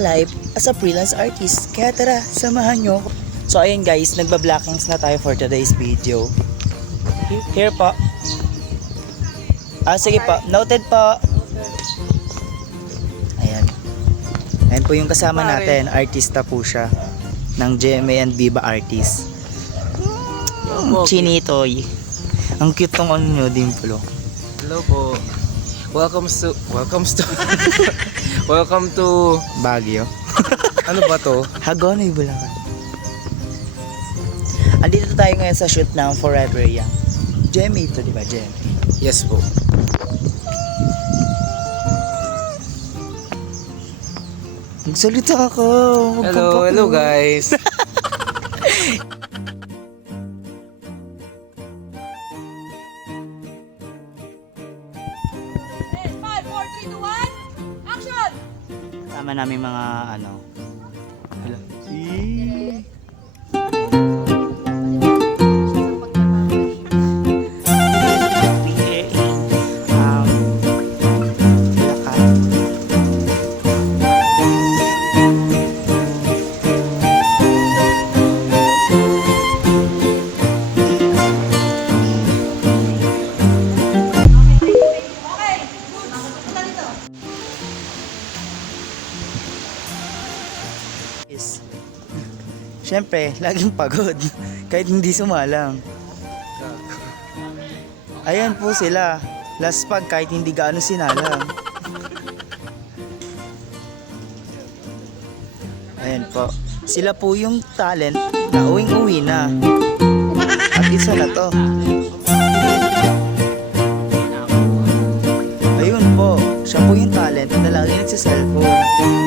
live as a freelance artist. Kaya tara, samahan nyo ako. So ayun guys, nagba-blackings na tayo for today's video. Here po. Sige po, noted po. Ayan. Ayan po yung kasama natin, artista po siya ng GMA and Viva Artist. Chinitoy. Ang cute tong ano nyo, Dimplo. Hello po. Welcome to Baguio. ano ba to? Hagonoy, Bulacan. Andito tayo ngayon sa shoot ng Forever Young. GMA ito, di ba? GMA. Yes po. Magsalita ako. Hello guys. Kasama namin mga ano. Hello. Siyempre, laging pagod. Kahit hindi sumalang. Ayan po sila. Last pag kahit hindi gaano sinalang. Ayan po. Sila po yung talent na uwing-uwi na. At isa na to. Ayun po. Siya po yung talent na lagi nagsa-cellphone.